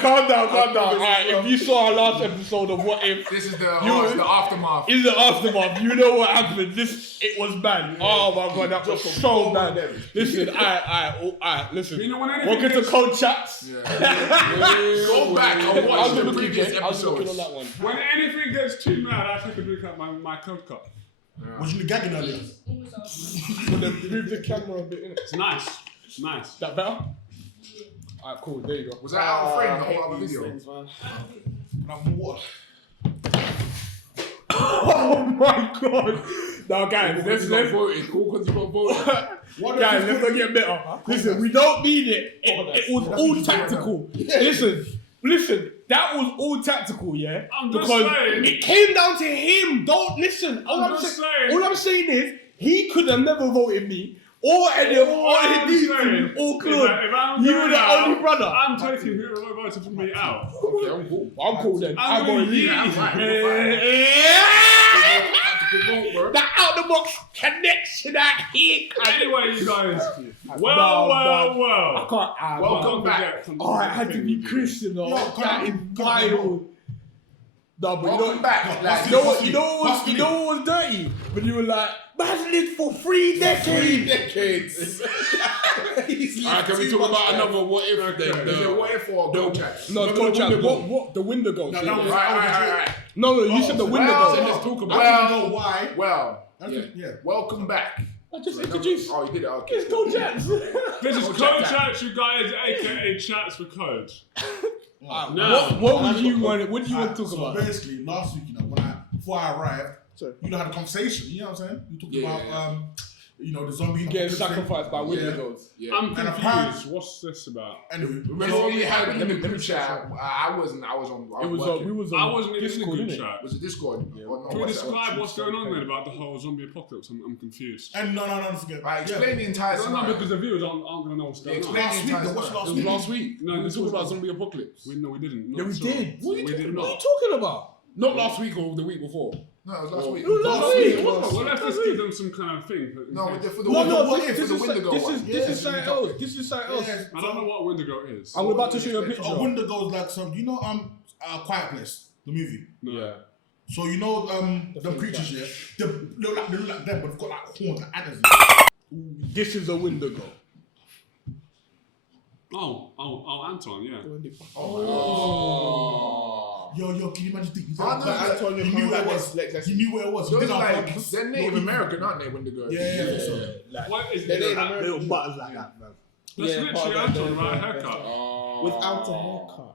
Calm down. Alright, if you saw our last episode of What If, this is the aftermath. In the aftermath, you know what happened. It was bad. Oh my god, that was so bad. Listen, alright, listen. Welcome to Cold Chats. Go back and watch the previous episodes. On that one. When anything gets too mad, I take a drink out my Coke cup. Was you gagging earlier? Move the camera a bit, innit? It's nice. That better? Alright, cool, there you go. Was that out of frame, the whole other video? Can I have more water? Oh my god! Now guys, let's voted. All because you got voted. Guys, let's not get better. Listen, we don't mean it. It was all tactical. Listen, that was all tactical, yeah? Because it came down to him. Don't listen. All I'm saying is, he could have never voted me. Or any of Claude. You were the only brother. I'm taking whoever voted for me out. Okay, I'm cool. I'm cool then. I'm going to that out the box connection that he. Anyway, you guys. Well. I can't. Welcome back. Oh, I had to be Christian though. That is wild. No, but welcome back. You know what was dirty? When you were like, man's lived for 3 decades. Alright, can we talk about another what if then? Is it what if or go chat? No, go chat. What? The window goes. Right. No, you said the window goes. Let's talk about why. Welcome back. I just introduced. Oh, you did it. Okay. It's Code Chats. This is Code Chats, you guys, aka Chats for Code. What do you want to talk about? Basically, last week, before I arrived, you had a conversation. You know what I'm saying? You talked about the zombie getting sacrificed by Wendigos. Yeah. I'm confused. What's this about? Anyway, remember when we had in the group chat? I wasn't on. I wasn't even in the group chat. Was it Discord? Can we describe what's going on then about the whole zombie apocalypse? I'm confused. And no, forget. Explain the entire scenario. No, because the viewers aren't going to know what's going on. It was last week. No, we talked about zombie apocalypse. No, we didn't. Yeah, we did. What are you talking about? Not last week or the week before. No, it was last week. Last week. Well, let's just give them some kind of thing. This is Wendigo. This is something else. This is something else. I don't know what Wendigo is. I'm about to show you a picture. A Wendigo is like some, Quiet Place, the movie. Yeah. So the creatures, they look like them, but they've got like horns and antlers. This is a Wendigo. Oh, Anton, yeah. Yo, can you imagine thinking Anton, he knew where it was. He knew where it was. They're Native American, aren't they, Wendigo? Yeah. What is they're it? Little buttons like that, man. That's literally Anton without a haircut. Without a haircut.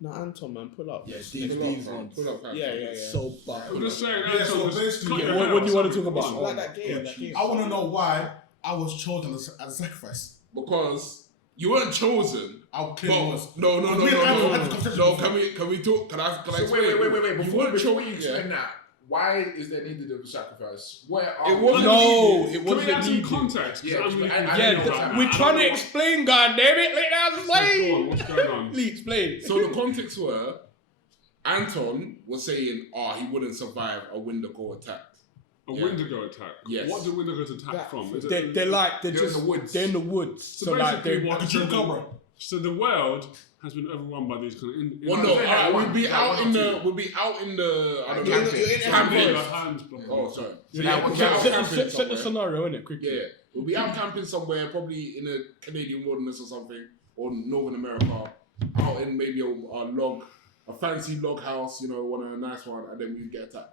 No, Anton, man, pull up. Yeah, these ones. Pull up. Yeah. So bad. I'm just saying, Anton was... What do you want to talk about? Like that game. I want to know why I was chosen as a sacrifice. Because you weren't chosen. I clearly was. No. Can we talk? Can I explain? Wait. Before you explain that, why is there needed a sacrifice? It wasn't needed. Context. We're trying to explain, God damn it. Let us explain. What's going on? Please explain. So the context were, Anton was saying, he wouldn't survive a Wendigo attack. A Wendigo attack? Yes. What do Wendigos attack from? They're in the woods. They're in the woods. So the world has been overrun by these kind of... we'll be out in the camping. Oh, sorry. Set the scenario, innit, quickly. Yeah. We'll be out camping somewhere, probably in a Canadian wilderness or something, or Northern America, out in maybe a fancy log house, one of a nice one, and then we get attacked.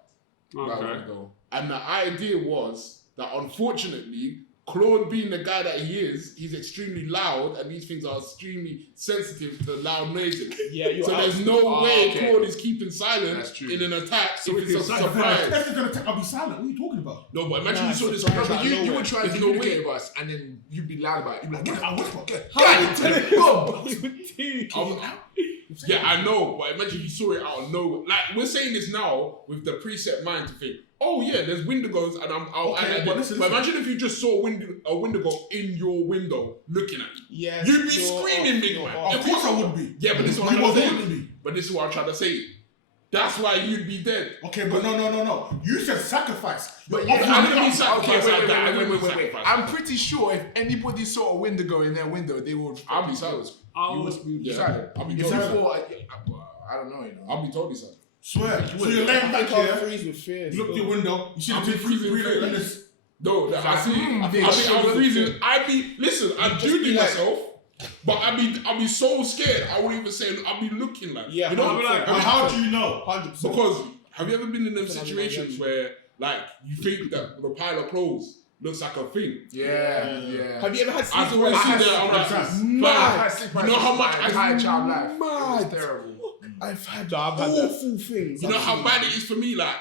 Okay. And the idea was that unfortunately, Claude being the guy that he is, he's extremely loud, and these things are extremely sensitive to loud noises. So there's no way Claude is keeping silent in an attack. So it's a surprise. If he's gonna attack, I'll be silent. What are you talking about? No, but imagine you saw this. You would try to communicate with us, and then you'd be loud about it. You'd be like, I whisper. Yeah, I know, but imagine you saw it out of nowhere. Like, we're saying this now with the preset mind to think, there's Wendigos, and but imagine if you just saw a Wendigo in your window looking at you. Yes, you'd be screaming, big man. Of course I would be. Yeah, but this is what I'm trying to say. But this is what I'm trying to say. That's why you'd be dead. Okay, but no. You said sacrifice. But Okay, wait. I'm pretty sure if anybody saw a window go in their window, they would. I'll be silent. You would be silent. I'll be If totally you silent. thought, I don't know, you know. I'll be totally silent. Swear. So you're laying back here. Freeze with fear. You look at your window. You see the I'll be two freezing breathing like this. No, I see. I'm freezing. I'm judging myself, but I'll be so scared. I won't even say. I'll be looking like. Yeah, you know, But how do you know? 100%. because have you ever been in them situations where like you think that the pile of clothes looks like a thing? Yeah. Have you ever had I've sleep seen that. I'm like, You know how much high child life. It Mad. was terrible. I've had I've had awful things. you know how bad it is for me. Like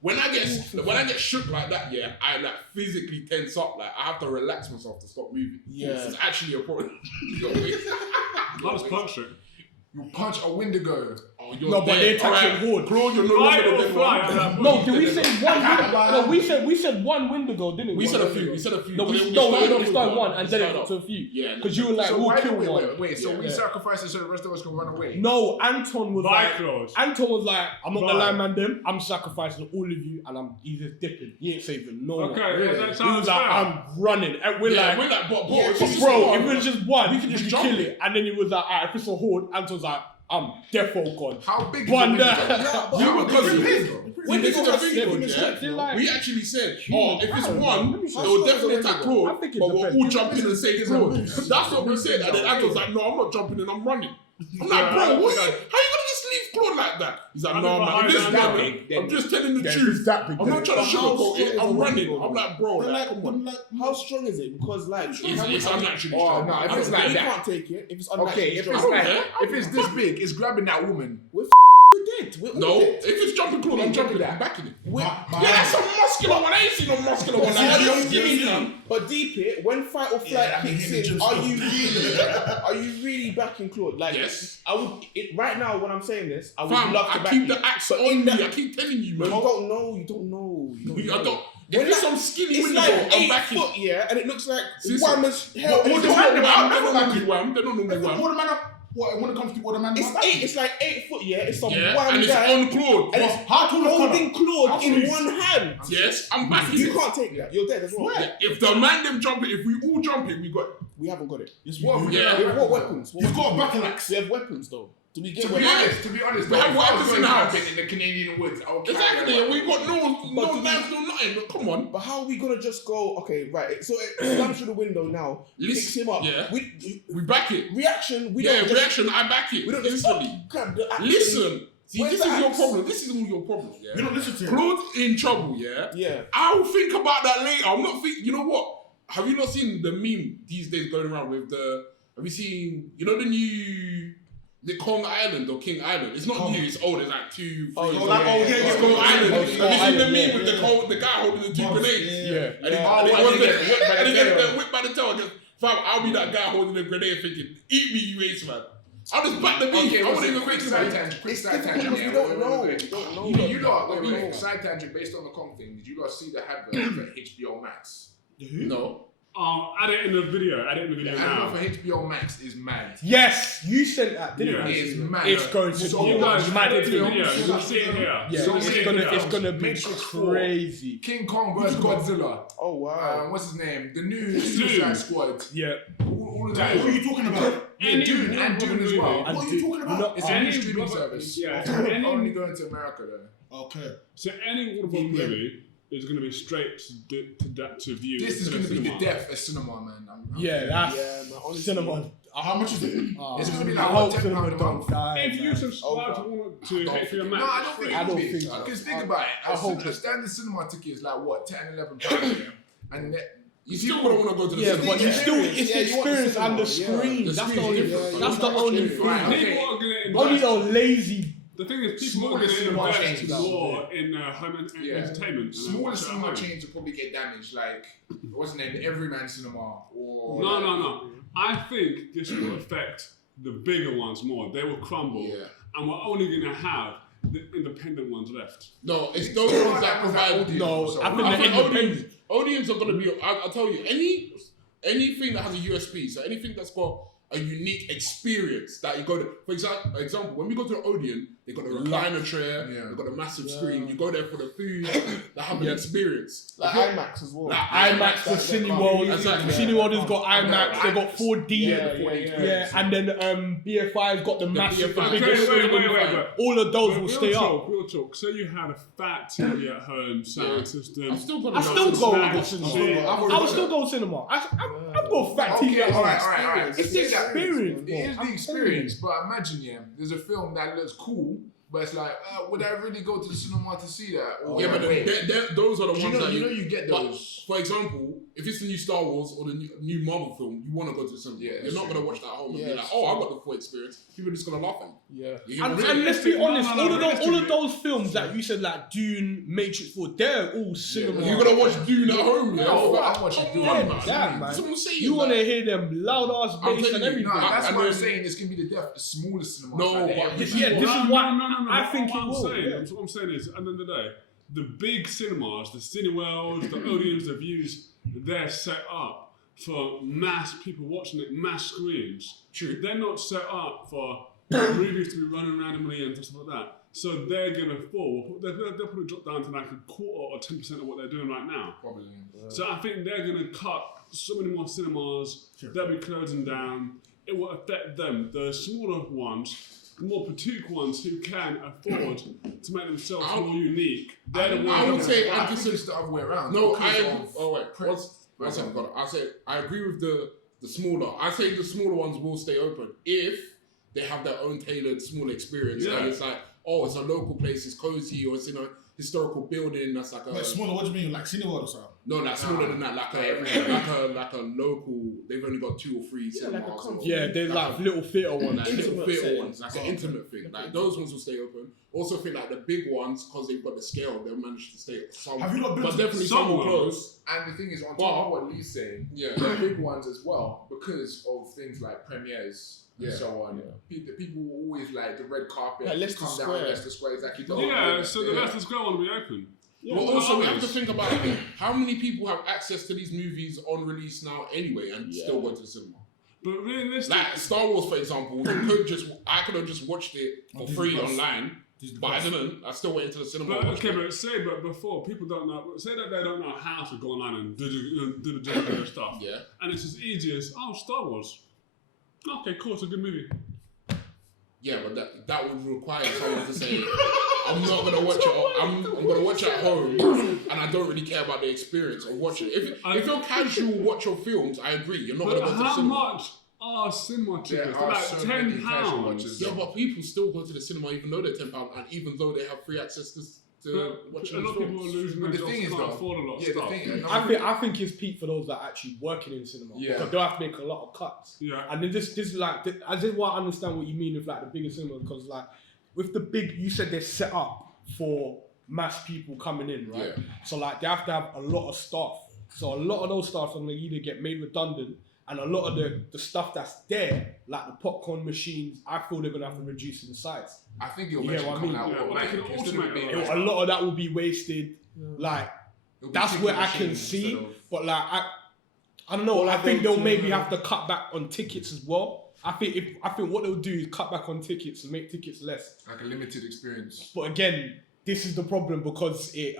when I get shook like that, yeah, I like physically tense up. Like I have to relax myself to stop moving. Yeah. It's actually a problem. Let's punch it. You punch a Wendigo. Oh, you're No, but dead. they're attacking horde. Claude, you're no Fly longer or the dead fly? one. No, did we say one? No, we said one Wendigo, didn't we? We said a few. No, But we started started one, with and then it started got to a off. few. Yeah. Because you were like, we'll kill one. Wait, so we Yeah. sacrificed it so the rest of us can run away? No, Anton was Bye, like, Claude. I'm not gonna Bye. lie, man. Them, I'm sacrificing all of you, and he's just dipping. He ain't saving no one. Okay, Really. that He sounds was like, fair. I'm running, and we're like, but if it's it was just one, we we can could just kill jump it. And then he was like, alright, if it's a horde, Anton's like, I'm defo gone. How big is Wonder. Yeah, because When this is the thing, they're yeah. like, We actually said, if it's one, Let me see. they will definitely attack I Claude, think it but we'll depends. all jump in and save Claude. That's what we said. And then Anton's like, no, I'm not jumping in, I'm running. I'm like, bro, how you gonna just leave Claude like that? He's like, no, man, this man, I'm just telling the truth. I'm not trying to sugarcoat it, I'm running. I'm like, bro, like, come on. How strong is it? Because like, It's unnaturally Oh, strong. no, if I it's don't like you care. that. can't take it. If it's Okay, unnaturally if strong, it's like, care. if it's this big, it's grabbing that woman. we're dead. We're all No, dead. if it's jumping Claude, I'm jumping it, I'm backing it. We're- Yeah, that's a muscular one. I ain't seen no muscular one. See, Like, you you don't give me know, none. But deep it, when fight or flight Yeah, kicks I'm in, are you really backing Claude? Like, Yes. I would. Right now, when I'm saying this, I would Fam, love to I back keep you. the axe But on in me. that- I keep telling you, But man. you don't know. You don't know. You don't I know. don't. When If it's that- some skinny It's window, like I'm 8 backing. foot, yeah, and it looks like See, wham as hell. All the It's man, like- wham, they don't normally wham. They don't normally wham. Order man up. What when it comes to order man? It's 8. It's like 8 foot, yeah. It's some Yeah, wham and it's guy, on Claude. and it's How tall is holding Claude in Absolutely. one hand. Yes, I'm backing You it. can't take that. You're dead as well. Yeah, if the man them jump it, if we all jump it, we got. We haven't got it. What? Yeah. We have what weapons? What You've got a weapons? battle axe. We have weapons though. Do we get To be weapons? honest, We have if I weapons was in the going house. camping in the Canadian woods. I'll carry Exactly, a and we weapon. got no do we- knives, no nothing. Come on. But how are we gonna just go? Okay, right. So it slams through the window now. Picks him up. Yeah. We We back it. reaction. We Yeah, don't just, reaction. I back it. We don't just instantly. grab the action. Listen. See, Where's this is the your axe? problem. This is all your problem. You Yeah. don't listen to him. Claude's in trouble. Yeah. Yeah. I'll think about that later. I'm not think. You know what? Have you not seen the meme these days going around with the? Have you seen? You know the new, the Kong Island or King Island? It's not Kong. new. It's old. It's like 2, 3. Oh, years yeah, old. yeah, It's yeah. Kong Island. Oh, Have you Kong seen the Island, meme yeah, with the guy holding the 2 grenades? yeah. And he Oh, was and there. he gets whipped by And the he gets tail. whipped by the tail. I guess, fam, I'll be that guy holding a grenade thinking, eat me, you ace man. I'll just back the beef. Okay, I wouldn't even quick think side about it. tangent. Quick It's side difficult tangent. because we don't know. We don't know. You lot, We wait, don't know. side tangent based on the Kong thing. Did you lot see the advert for HBO Max? No. Add it in the video. Add it in the The video advert now. for HBO Max is mad. Yes, you sent that, didn't Yeah. you? It is mad. It's going to So be you guys mad. Yeah, It's you're gonna gonna see it here. Yeah, So it's see it gonna here. it's gonna be Matrix 4. crazy. King Kong vs Godzilla. Oh wow. What's his name? The new Suicide Squad. Yeah. All of that. What are you talking about? Yeah, Dune and Dune as well. And What are you talking about? know, It's a Any new streaming Robert- service. Yeah, It's so any- only going to America though. Okay. So any Warner Bros. movie is going to be straight to view. This is to going to be the cinema. death of cinema, man. yeah, that's Yeah, man, honestly. cinema. How much is it? It's gonna be I like hope £10 a cinema month. don't die. If you man. subscribe to HBO Max, No, I don't think I it don't will be. think so. Because think about it. I hope A standard cinema ticket is like what, £10, £11, yeah? And You still wouldn't want to go to the Yeah, cinema. but you still experience. it's Yeah, the you want the experience and the cinema, screen. yeah. That's The the only. screen is different. That's the Yeah, only yeah, thing. yeah. people are going to Only invest. those lazy. The thing is, people Smaller are going to cinema invest chains. more in home Yeah. entertainment. and smaller watch it at cinema home. chains will probably get damaged, like what's the name, the Everyman Cinema or No. I think this will affect the bigger ones more. They will crumble, Yeah. and we're only going to have the independent ones left. No, it's those ones that provide. No, I think I the think independent. audience are going to be. I'll tell you, anything that has a USP, so anything that's got a unique experience that you go to. For example, when we go to the Odeon, they got the recliner chair, they got a massive screen. You go there for the food, they have an experience. Like IMAX as well. Like IMAX, the Cineworld. Cineworld has got IMAX. They got 4D. And then BFI's got the massive, the biggest screen. Wait. All of those will stay up. Real talk. So you had a fat TV at home, sound system. I still go to cinema. I would still go to cinema. I've got a fat TV at home. Alright. It's the experience. It is the experience, but imagine, there's a film that looks cool, but it's like, would I really go to the cinema to see that? Or Yeah, but those are the ones that you get those. For example, if it's the new Star Wars or the new Marvel film, you want to go to the cinema. You're not going to watch that at home and be like, I got the full experience. People are just going to laugh at you. And let's be honest, all of those films that you said, like Dune, Matrix 4, they're all cinema. You're going to watch Dune at home, I'm watching Dune. Man. You want to hear them loud ass bass and everything. No, that's why I'm saying this can be the smallest cinema. No, this is why I think it will. What I'm saying is, at the end of the day, the big cinemas, the Cineworlds, the Odeons, the Views, they're set up for mass people watching it, mass screens. True. They're not set up for movies to be running randomly and stuff like that. So they're gonna fall. They'll probably drop down to like a quarter or 10% of what they're doing right now. Probably. So I think they're gonna cut so many more cinemas. They'll be closing down. It will affect them. The smaller ones, the more boutique ones who can afford to make themselves more unique. They're the ones. I would say I think it's the other way around. No, I agree with the smaller. I say the smaller ones will stay open if they have their own tailored small experience. And it's like, it's a local place, it's cozy, or it's in a historical building that's like a. Like smaller, what do you mean? Like Cineworld or something? No, like smaller than that, like a local. They've only got 2 or 3 cinemas. There's like little theatre ones, like little theatre ones, like an intimate thing. Like those ones will stay open. Also, think like the big ones, because they've got the scale, they'll manage to stay. Have you not been? But definitely some will close. And the thing is, on top of what Lee's saying, the big ones as well, because of things like premieres. And so on. The people will always like the red carpet. Like Leicester come down Square. Leicester Square, exactly. So the Leicester Square one will be open. But also, we have to think about how many people have access to these movies on release now anyway and still go to the cinema. But realistically, like Star Wars, for example, I could have just watched it for free online. But I didn't. I still went into the cinema. But before people don't know. Say that they don't know how to go online and do the stuff. Yeah. And it's as easy as Star Wars. Okay, cool. It's a good movie. Yeah, but that would require someone to say, I'm not gonna watch it. I'm gonna watch it at home, and I don't really care about the experience of watching it. If you're casual watch your films, I agree. You're not gonna go to the cinema. How much are cinema tickets? They're like so £10. Yeah, but people still go to the cinema even though they're £10, and even though they have free access to watch a lot of people are losing their jobs, can't afford a lot of stuff. I think it's peak for those that are actually working in cinema because they'll have to make a lot of cuts. Yeah, and then this is like I just want to understand what you mean with like the bigger cinema because like with the big, you said they're set up for mass people coming in, right? Yeah. So like they have to have a lot of staff. So a lot of those staff are gonna either get made redundant. And a lot of the stuff that's there, like the popcorn machines, I feel they're gonna have to reduce in size. I think it'll come out. A lot of that will be wasted. Like that's where I can see, but like I don't know. I think they'll maybe have to cut back on tickets as well. I think what they'll do is cut back on tickets and make tickets less. Like a limited experience. But again, this is the problem because it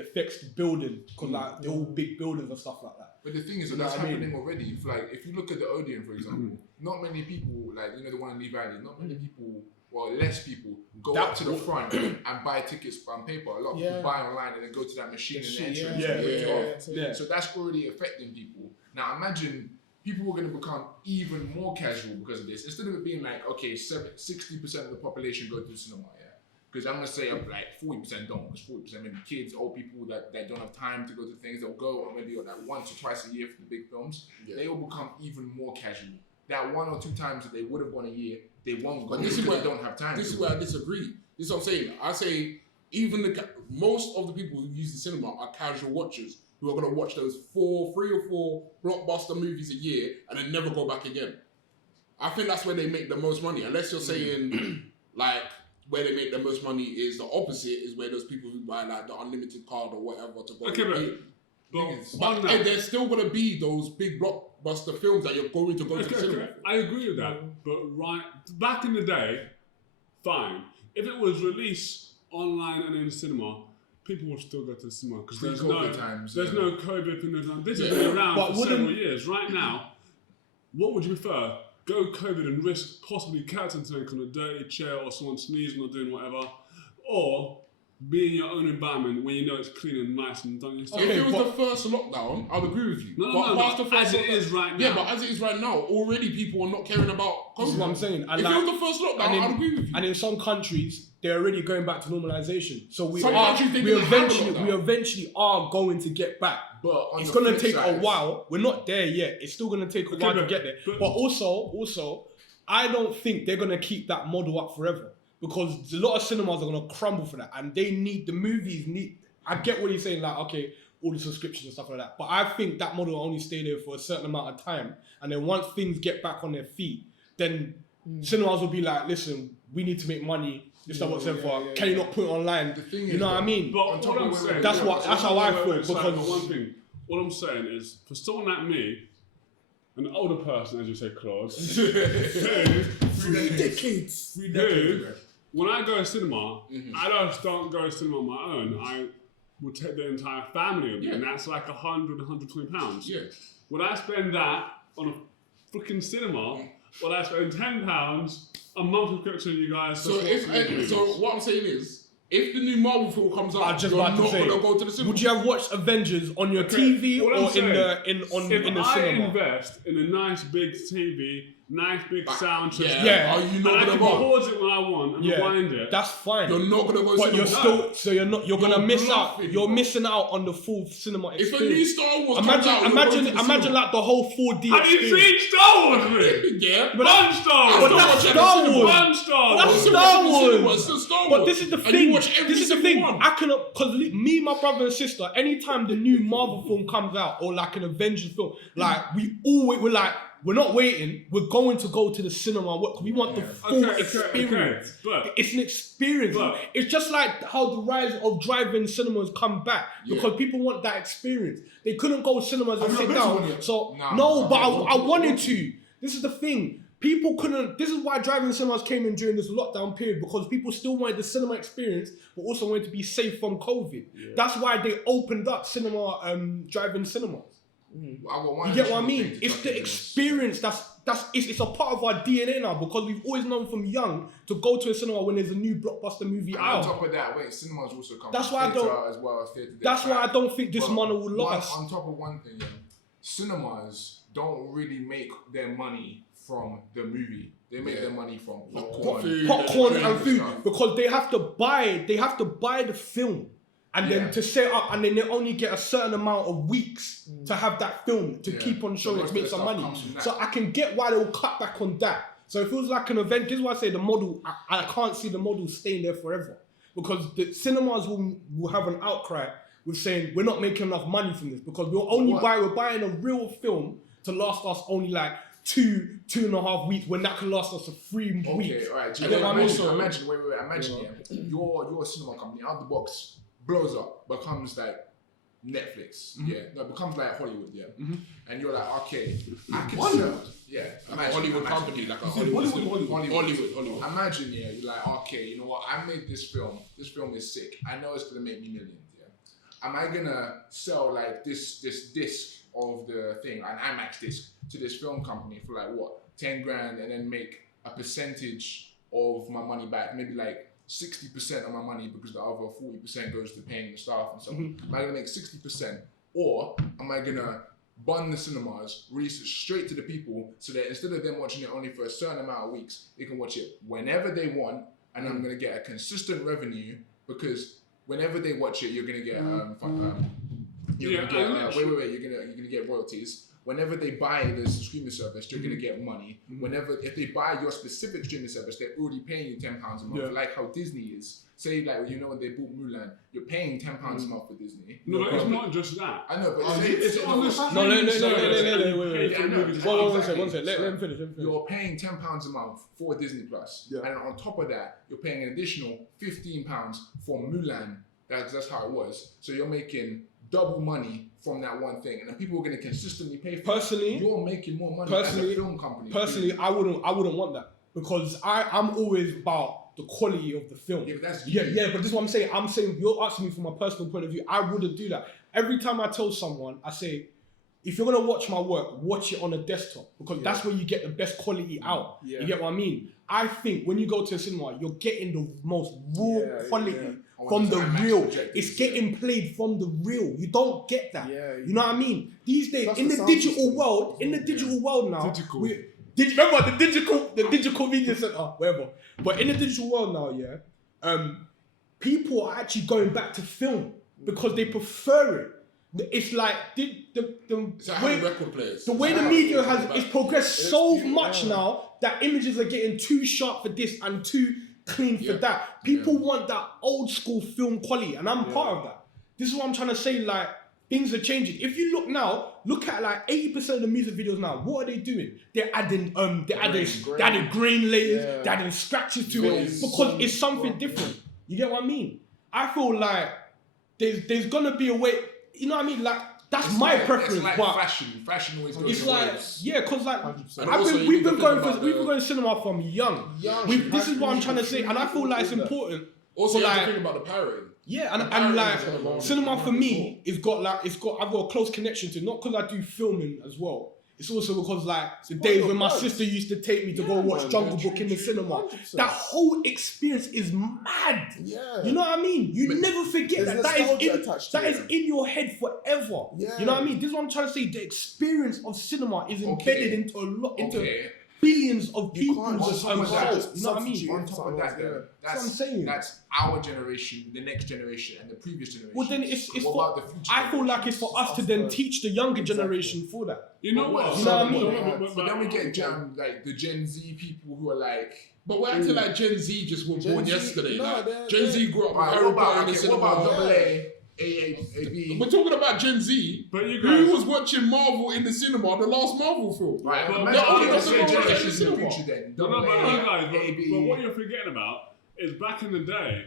affects the building because like they're all big buildings and stuff like that. But the thing is, that's happening already. If you look at the Odeon, for example, not many people, like the one in Lee Valley, not many people, less people go up to the front and buy tickets on paper. A lot of people buy online and then go to that machine in the entrance. So that's already affecting people. Now imagine people are going to become even more casual because of this. Instead of it being like, 60% of the population go to the cinema, because I'm going to say like 40% don't, because 40% maybe kids, old people that don't have time to go to things, they'll go maybe like once or twice a year for the big films. Yeah. They will become even more casual. That 1 or 2 times that they would have gone a year, they won't go because they don't have time. This is where I disagree. This is what I'm saying. I say even most of the people who use the cinema are casual watchers who are going to watch those 3 or 4 blockbuster movies a year and then never go back again. I think that's where they make the most money. Unless you're saying like, where they make the most money is the opposite, is where those people who buy like the unlimited card or whatever to go. Okay, but there's still gonna be those big blockbuster films that you're going to go to the cinema. I agree with that, but back in the day, fine. if it was released online and in the cinema, people would still go to the cinema because there's no COVID thing. This has been around for several years. Right now, what would you prefer? Go COVID and risk possibly catching something on a dirty chair or someone sneezing or doing whatever, or be in your own environment when you know it's clean and nice and done. If it was the first lockdown, I'd agree with you. No, as it is right now. Yeah, but as it is right now, already people are not caring about COVID. This is what I'm saying. If it was the first lockdown, I'd agree with you. And in some countries, they're already going back to normalization. So we eventually are going to get back. But it's going to take a while. We're not there yet. It's still going to take a while to get there. But also, I don't think they're going to keep that model up forever. Because a lot of cinemas are going to crumble for that. And they need, the movies need, I get what you're saying, like, okay, all the subscriptions and stuff like that. But I think that model will only stay there for a certain amount of time. And then once things get back on their feet, then cinemas will be like, listen, we need to make money. This stuff whatever. Can you not put it online? The thing is, you know what I mean? But on top of saying, that's how I feel. Because one thing, what I'm saying is, for someone like me, an older person, as you say, Claude, Three decades. When I go to cinema, I just don't go to cinema on my own. I would take the entire family with me, and that's like £100–120. Yeah. Would I spend that on a freaking cinema? Would I spend £10 a month subscription, you guys? So what I'm saying is, if the new Marvel film comes out, you're not going to go to the cinema. Would you have watched Avengers on your TV or in the cinema? If I invest in a nice big TV, nice big sound system, are you not and I going to can go? pause it when I want and rewind it. That's fine. You're not going to go. But you're going to miss out. You're missing out on the full cinema experience. If a new Star Wars comes out, imagine like the whole 4D experience. Have you seen Star Wars, man? Yeah. But that's Star Wars. But that's Star Wars. One Star Wars. That's Star Wars. It's still Star Wars. But this is the thing. This is the thing. I can, because me, my brother and sister, anytime the new Marvel film comes out or like an Avengers film, like we're like, we're not waiting. We're going to go to the cinema. We want the full experience. Okay. But it's an experience. It's just like how the rise of drive-in cinemas come back because people want that experience. They couldn't go to cinemas and sit down. So but I wanted to. This is the thing. People couldn't. This is why drive-in cinemas came in during this lockdown period because people still wanted the cinema experience, but also wanted to be safe from COVID. Yeah. That's why they opened up drive-in cinemas. You get what I mean? It's the experience it's a part of our DNA now because we've always known from young to go to a cinema when there's a new blockbuster movie out. On top of that, cinemas also come that's why as well as theatre. That's why I don't think this money will last. On top of one thing, cinemas don't really make their money from the movie. They make their money from popcorn and food because they have to buy the film. And then to set up, and then they only get a certain amount of weeks to have that film to keep on showing it to make some money. So I can get why they'll cut back on that. So it feels like an event. This is why I say the model, I can't see the model staying there forever. Because the cinemas will have an outcry with saying, we're not making enough money from this. Because we're buying a real film to last us only like 2.5 weeks when that can last us 3 weeks. Okay, alright. Imagine, you're a cinema company, out the box, blows up, becomes like Netflix, becomes like Hollywood, and you're like, okay, I can sell, Hollywood company, like a Hollywood. Imagine, you're like, okay, you know what? I made this film. This film is sick. I know it's gonna make me millions. Am I gonna sell like this disc of the thing, an IMAX disc, to this film company for like what, 10 grand, and then make a percentage of my money back, maybe like 60% of my money because the other 40% goes to paying the staff and stuff. Am I gonna make 60%, or am I gonna bun the cinemas, release it straight to the people so that instead of them watching it only for a certain amount of weeks, they can watch it whenever they want, and I'm gonna get a consistent revenue because whenever they watch it, you're gonna get you're gonna get royalties. Whenever they buy the streaming service, you're gonna get money. If they buy your specific streaming service, they're already paying you £10 a month, like how Disney is. Say like when they bought Mulan, you're paying £10 a month for Disney. No, it's not just that. I know, but it's on the one second. Let him finish. You're paying £10 a month for Disney Plus, and on top of that, you're paying an additional £15 for Mulan. That's how it was. So you're making double money from that one thing, and then people are going to consistently pay for it. You're making more money as a film company. Personally, I wouldn't want that because I'm always about the quality of the film. Yeah, but that's but this is what I'm saying. I'm saying you're asking me from my personal point of view. I wouldn't do that. Every time I tell someone, I say, if you're gonna watch my work, watch it on a desktop because that's where you get the best quality out. Yeah. You get what I mean? I think when you go to a cinema, you're getting the most raw quality from the real. It's getting played from the real. You don't get that. You know what I mean? These days, in the digital world, now, remember the digital media center, whatever. But in the digital world now, people are actually going back to film because they prefer it. It's like record players. The way the media has progressed so much now that images are getting too sharp for this and too clean for that. People want that old school film quality, and I'm part of that. This is what I'm trying to say. Like, things are changing. If you look now, look at like 80% of the music videos now. What are they doing? They're adding grain layers, they're adding scratches to it because it's something different. You get what I mean? I feel like there's gonna be a way. You know what I mean? Like, that's it's my preference. It's like but fashion always goes. It's like because like we've been going to cinema from young. This is what I'm trying to say, and I feel like it's important. Also, you have to think about the pirating. Yeah, and like cinema for me, I've got a close connection to, not because I do filming as well. It's also because like the days when my sister used to take me to go watch Jungle Book in the cinema. 100%. That whole experience is mad. Yeah. You know what I mean? You never forget that. That is in your head forever. Yeah. You know what I mean? This is what I'm trying to say. The experience of cinema is embedded into billions of people. You know what I mean? On top of that, that's what I'm saying. That's our generation, the next generation, and the previous generation. Well, then it's for. I feel like it's for us to then teach the younger generation for that. You know what? You know what I mean? But then we get like the Gen Z people who are like. But we're acting like Gen Z just were born yesterday. Gen Z grew up. What about AAB? We're talking about Gen Z. But you guys, who was watching Marvel in the cinema, the last Marvel film? Right. But what you're forgetting about is back in the day,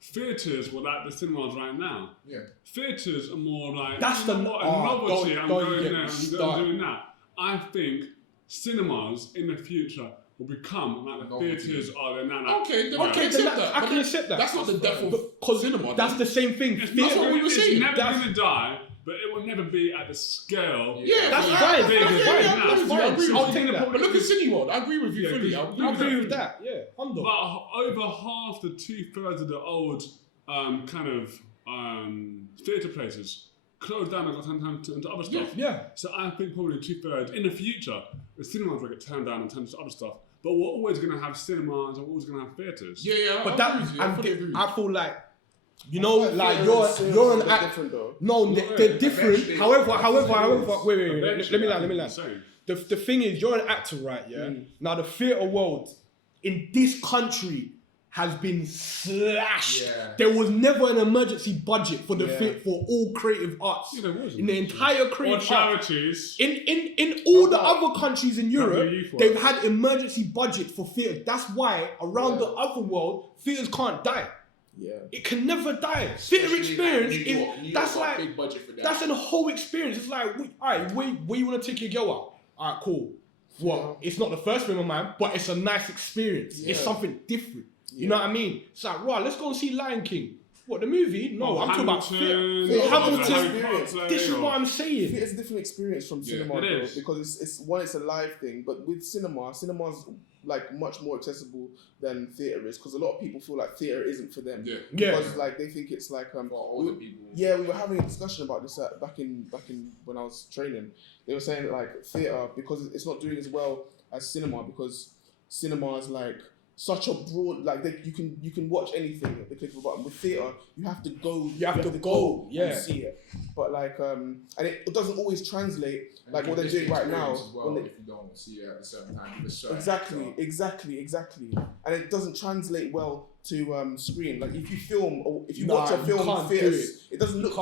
theatres were like the cinemas right now. Yeah. Theatres are more like that's the novelty. I'm going there. I'm doing that. I think cinemas in the future will become like the theatres are there now. Okay, I can accept that. That's not the death of cinema. That's the same thing. That's what we were saying. It's never going to die, but it will never be at the scale. Yeah, that's fine. That's fine. I'll take that. But look at Cineworld. I agree with you fully. I agree with that. Yeah, but over half to 2/3 of the old theatre places closed down and got turned into other stuff. Yeah. So I think probably 2/3 in the future, the cinemas will get turned down and turned into other stuff. But we're always going to have cinemas and we're always going to have theatres. Yeah. But I feel like, you know, like you're an actor. No, they're different. However, wait. Let me land. The thing is, you're an actor, right? Yeah. Now the theatre world in this country has been slashed. Yeah. There was never an emergency budget for for all creative arts. Yeah, there wasn't. In the entire creative charities. In all the other countries in Europe, they've had emergency budget for theatre. That's why around the other world, theatres can't die. Yeah. It can never die. Theatre experience that's like big budget for that. That's a whole experience. It's like, alright, where you want to take your girl out? Alright, cool. Well, it's not the first film of mine, but it's a nice experience. Yeah. It's something different. You know what I mean? It's like, right, let's go and see Lion King. What, the movie? No, I'm talking about Hamilton. This is what I'm saying. It's a different experience from cinema, though, because it's a live thing. But with cinema's like much more accessible than theatre is, because a lot of people feel like theatre isn't for them. Because like they think it's like older people. Yeah, we were having a discussion about this back in when I was training. They were saying like theatre, because it's not doing as well as cinema, because cinema is like such a broad, like you can watch anything at the click of a button. With theatre, you have to go. You have to go and see it. But like, and it doesn't always translate like what they're doing right now. As well, if you don't see it at a certain time, exactly, and it doesn't translate well to screen. Like if you film or if you watch a film in theatres, it doesn't look.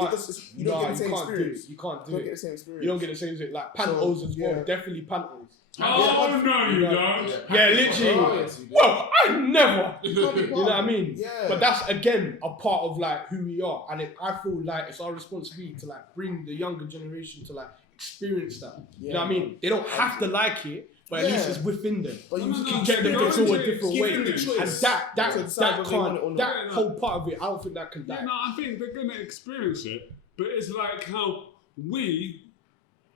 You don't get the same experience. You can't do it. You don't get the same experience. You don't get the same experience. Like pantos as well. Definitely pantos. Oh, no, you don't. Yeah, literally. Well, I never. You know what I mean? Yeah. But that's, again, a part of, like, who we are. And I feel like it's our responsibility to, like, bring the younger generation to, like, experience that. You know what I mean? They don't have to like it, but at least it's within them. But you can get them into a different way, and that whole part of it, I don't think that can die. Yeah, no, I think they're gonna experience it, but it's like how we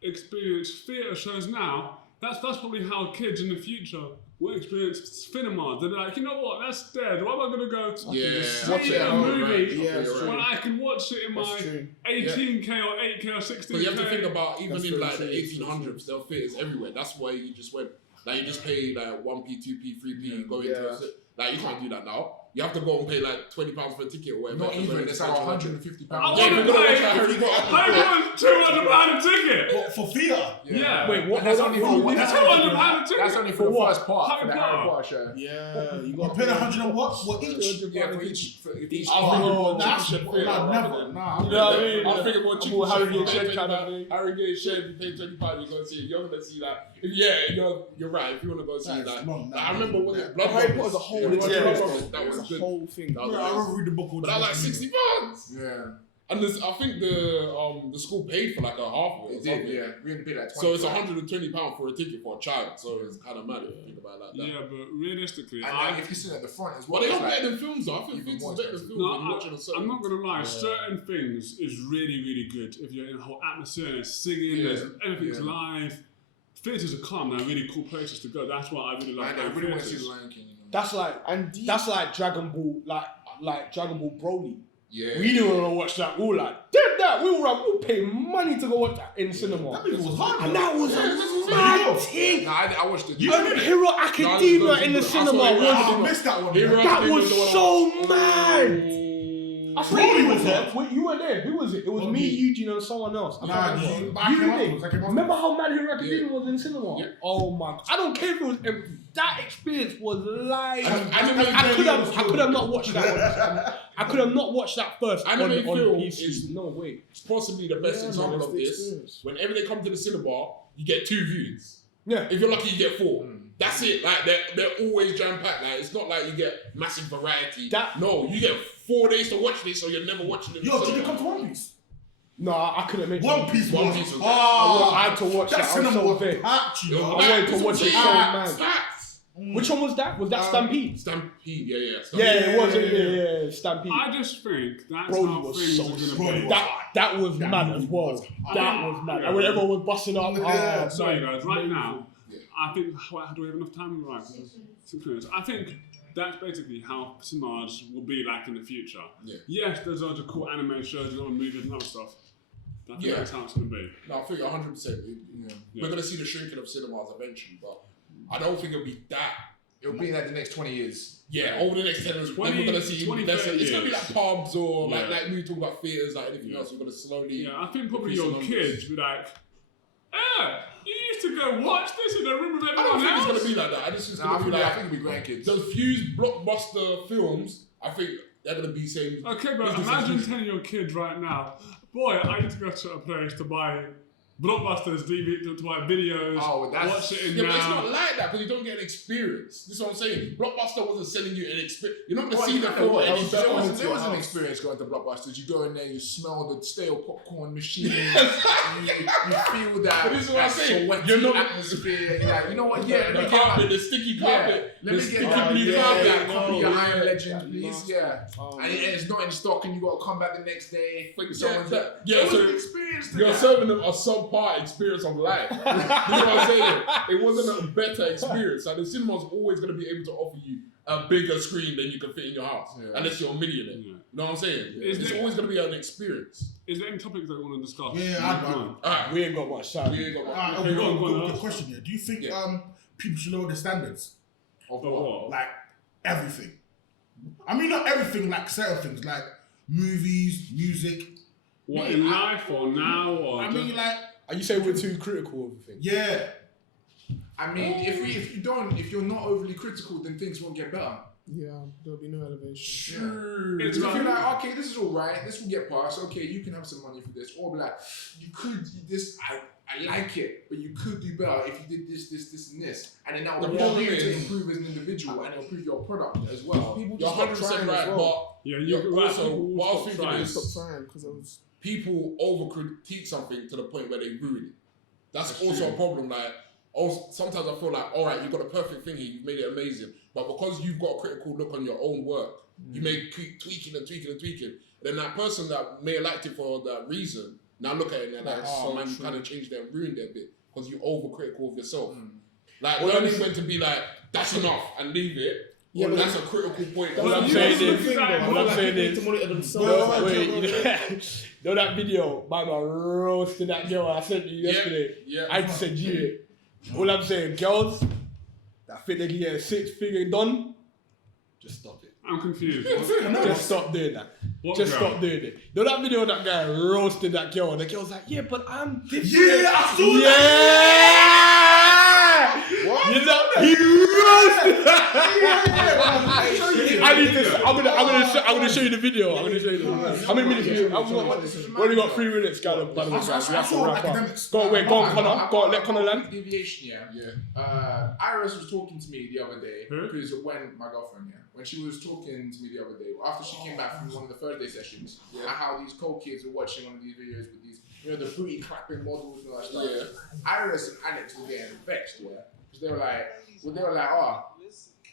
experience theatre shows now. That's probably how kids in the future will experience cinema. They're like, you know what, that's dead. Why am I gonna go see a movie when I can watch it in my 18K or 8K or 16K? But you have to think about even in like the 1800s, there were theatres everywhere. That's why you just went. Like you just pay like 1p, 2p, 3p, go into it. Like you can't do that now. You have to go and pay like £20 for a ticket or whatever. Not even, it's like £150. I want to pay £200 a ticket. For theatre? Yeah. Wait, what? That's only for £200 a ticket. That's only for the first part for the Harry Potter show. Yeah. You pay 100 and what each? Yeah, for each part. part. That's never. Nah. You know what I mean? I think about chicken. Harry Gay Shed, you pay £20, you're going to see it. You're going to see that. You're right. If you want to go see that. I remember when Harry Potter's a whole that was a whole thing. I remember reading the book. But that was like £60. Yeah. And I think the school paid for like a half of it. It did, yeah. We only paid like 20. So it's £120 for a ticket for a child. So it's kind of mad if you think about it like that. Yeah, but realistically, and if you sit at the front as well. But they got better than films though. I think films is better than films. I'm not gonna lie. Certain things is really, really good if you're in a whole atmosphere and singing. Everything's live. Theatres are calm. They're really cool places to go. That's why I really like. I really want to see The Lion King. That's like Dragon Ball, like Dragon Ball Broly. Yeah. We didn't want to watch that. We were like, did that. We were paying money to go watch that in cinema. That movie was hard. And that was a mad thing. I watched it. Hero Academia in the cinema I missed that one. That was so mad. I swear Broly was there. You were there. Who was it? It was me, Eugene, and someone else. You didn't. Remember how mad Hero Academia was in cinema? Yeah. Oh my God. I don't care if it was empty. That experience was live. I could have not watched that one. I could have not watched that first on PC. Is no way. It's possibly the best example of this. Whenever they come to the cinema, you get 2 viewings. Yeah. If you're lucky, you get 4. That's it. Like they're always jam packed. Like it's not like you get massive variety. No, you get 4 days to watch this, so you're never watching it. Yo, did you come to One Piece? No, I couldn't make One Piece. I had to watch that. I wanted to watch it so man. Which one was that? Was that Stampede? Stampede, yeah. It was. Yeah, Stampede. I just think that's Broly how was things so are going to be. That was mad as well. That was mad. And when everyone was busting up. Sorry guys, right now, I think, do we have enough time? Right. 6 minutes. I think that's basically how cinemas will be like in the future. Yeah. Yes, there's loads of cool anime shows and other movies and other stuff. I think that's how it's going to be. No, I think 100%. We're going to see the shrinking of cinemas eventually, but I don't think it'll be that. It'll be like the next 20 years. Yeah, over the next 10 years, we're going to see it's going to be like pubs or like we talk about theatres, like anything else. We're going to slowly. Yeah, I think probably your kids be like, you used to go watch this in a room with everyone else. I don't think it's going to be like that. I think it'll be grandkids. The few blockbuster films, I think they're going to be saying. Okay, but imagine telling your kid right now, boy, I need to go to a place to buy blockbusters, DVD, to buy videos, watch it in now. But it's not like that because you don't get an experience. This is what I'm saying. Blockbuster wasn't selling you an experience. You're not going to see the film. There was an experience going to Blockbusters. You go in there, you smell the stale popcorn machine, you feel that. But this is what I'm saying. You're not atmosphere. You're like, you know what? Yeah, the carpet, the sticky carpet. Let me get that blue carpet. Copy your Iron Legend, please. Yeah. And it's not in stock, and you got to come back the next day. So you're serving them a subpar experience of life. This is what I'm saying. It wasn't a better experience. Like the cinema's always going to be able to offer you a bigger screen than you can fit in your house, unless you're a millionaire. You know what I'm saying? It's always going to be an experience. Is there any topics that you want to discuss? Yeah, we ain't got much time. We got a question here. Do you think people should lower the standards of what? Like everything? I mean, not everything. Like certain things, like movies, music. What in life or now or? I mean, like. Are you saying we're too critical of things? Yeah. I mean, if you're not overly critical, then things won't get better. Yeah, there'll be no elevation. Sure. If you're like, okay, this is all right, this will get past. Okay, you can have some money for this, or be like, you could this. I like it, but you could do better if you did this, and this, and then that will help you to improve as an individual and improve your product as well. People you're 100% right, but you're also what I was thinking is stop trying because I was. People over critique something to the point where they ruin it. That's also a problem. Like also, sometimes I feel like, all right, you've got a perfect thing here, you've made it amazing, but because you've got a critical look on your own work, you may keep tweaking and tweaking and tweaking. Then that person that may have liked it for that reason, now look at it and they're like, oh man, you kind of changed it and ruined it a bit because you're overcritical of yourself. Like, learning when to be like, that's enough and leave it. Yeah, but that's a critical point. What I'm saying is, know that video, my man roasted that girl I sent you yesterday. Yeah. I just said, all I'm saying, girls, that think they can get a 6-figure done, just stop it. I'm confused. Just stop doing that. Stop doing it. Know that video that guy roasted that girl and the girl's like, yeah, but I'm different. Yeah, I saw that. What? You know, he roasted I'm gonna show you the video. How many minutes? We only got 3 minutes, guys. By the way, guys, we have to wrap up. Go on, Connor. Go on, let Connor land. Deviation, Iris was talking to me the other day because when my girlfriend, when she was talking to me the other day after she came back from one of the Thursday sessions, and how these co-kids were watching one of these videos with these, the booty clapping models and all that stuff. Iris and Alex were getting vexed, because they were like,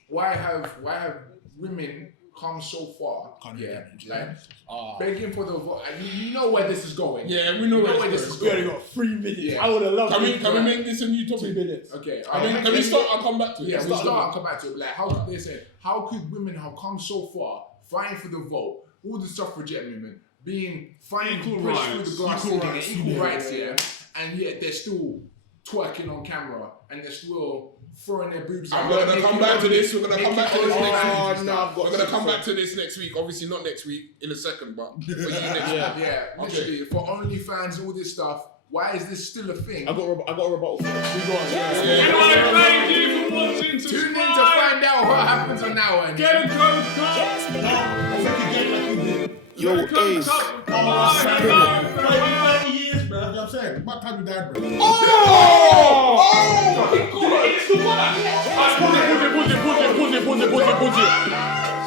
why have women come so far? Begging for the vote. You know where this is going. Yeah, we know where this is going. We only got 3 minutes. Yeah. I would have loved it. Can we make this a new topic? 2 minutes. Okay. Can we start? I'll come back to it. Yeah, we'll start. I'll come back to it. Like, how could they say? How could women have come so far, fighting for the vote, all the suffragette movement, being fighting to push through the glass ceiling, equal rights, and yet they're still twerking on camera and they're still throwing their boobs out. We're gonna come back to this. We're gonna come back to this next week. We're gonna come back to this next week. Obviously not next week, in a second, but for you next week. Yeah, literally for OnlyFans, all this stuff. Why is this still a thing? I got a rebuttal. Anyway, thank you for watching. Tune in to find out what happens on now and get a close cut. Yo, Ace. Years, bro. You know what I'm saying? About time you died, bro. Pause it.